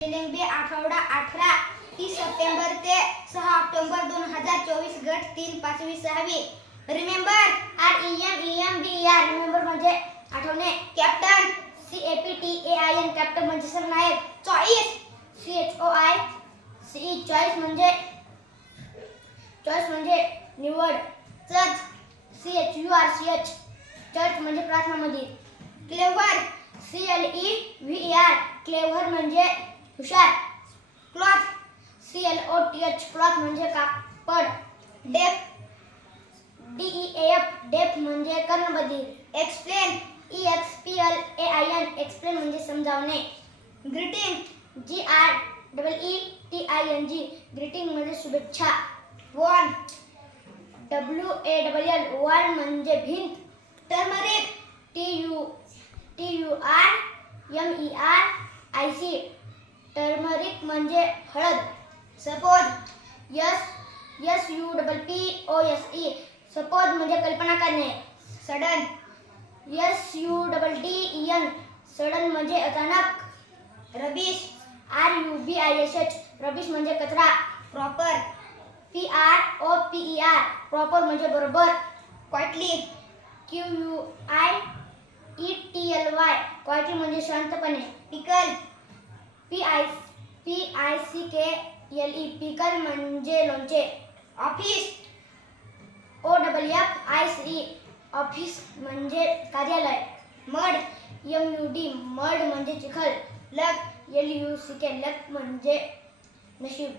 LMB आठवडा 18 30 September ते 6 October 2024 गट 3 5वी 6वी. रिमेंबर REMEMBER रिमेंबर म्हणजे आठवणे. कॅप्टन CAPTAIN कॅप्टन म्हणजे सरनायक. चॉईस CHOICE चॉईस म्हणजे निवड. चर्च CHURCH चर्च म्हणजे प्रार्थना मंदिर. क्लेव्हर CLEVER क्लेव्हर म्हणजे हुशार. क्लॉथ CLOTH क्लॉथ म्हणजे कापड. डेफ DEAF डेफ म्हणजे कर्णबधीर. एक्सप्लेन EXPLAIN एक्सप्लेन म्हणजे समजावणे. ग्रीटिंग GREETING ग्रीटिंग म्हणजे शुभेच्छा. वॉल WALL वॉल म्हणजे भिंत. टर्मरिक TURMERIC टर्मरिक म्हणजे हळद. सपोज SUPPOSE सपोज म्हणजे कल्पना करणे. सडन SUDDEN सडन म्हणजे अचानक. रबिश RUBISH रबिश म्हणजे कचरा. प्रॉपर PROPER प्रॉपर म्हणजे बरोबर. क्वाइटली QUIETLY क्वाइटली म्हणजे शांतपणे. पिकल PICKLE पिकल म्हणजे लोणचे. ऑफिस OFFICE ऑफिस म्हणजे कार्यालय. मड MUD मड म्हणजे चिखल. लक LUCK लक म्हणजे नशीब.